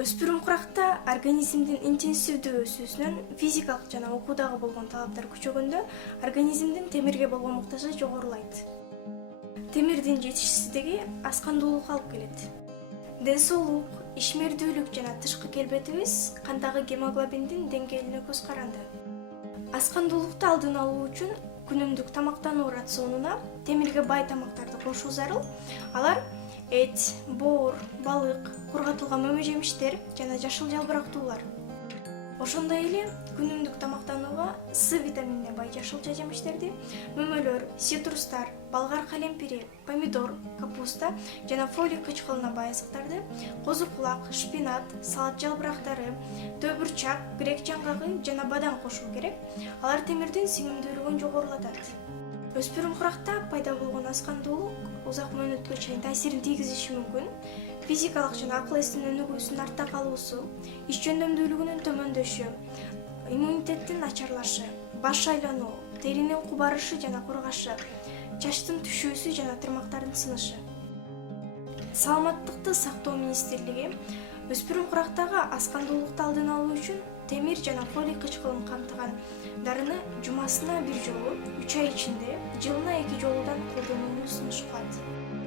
Өспүрүм куракта организмдин интенсивдүү өсүүсүнөн физикалык жана окуудагы болгон талаптар күчөгөндө организмдин темирге болгон муктажы жогорулайт. Темирдин жетишсиздиги аскандуулукка алып келет. Ден соолук, ишмердүүлүк жана тышкы келбетибиз кандагы гемоглобиндин деңгээлине көз каранды. Аскандуулукту алдын алуу үчүн күнүмдүк тамактануу рационуна темирге бай тамактарды кошуу зарыл. Алар эт, боор, балык, кургатылган мөмө жемиштер жана жашыл жалбырактуулар. Ошондой эле күнүмдүк тамактанууга С витаминине бай жашылча жемиштерди, мөмөлөр, цитрустар, болгар калемпири, помидор, капуста жана фолий кычкылына бай азыктарды, козу кулак, шпинат, салат жалбырактары, төбүрчак, грек жаңгагы жана бадам кошуу керек. Алар темирдин сиңимдүүлүгүн жогорулатат. Өспүрүм куракта пайда болгон аскандуулук узак мөөнөткө чейин таасирин тийгизиши мүмкүн. Физикалык жана акыл эстин өнүгүүсүнүн артта калуусу, иш жөндөмдүүлүгүнүн төмөндөшү, иммунитеттин начарлашы, баш айлануу, теринин кубарышы жана кургашы, чачтын түшүүсү жана тырмактардын сынышы. Саламаттыкты сактоо министрлиги өспүрүм курактагы аскандуулукту алдын алуу үчүн темир жана фолий кычкылын камтыган дарыны жумасына 1 жолу, 3 ай ичинде жылына 2 жолудан колдонууну сунуш кылат.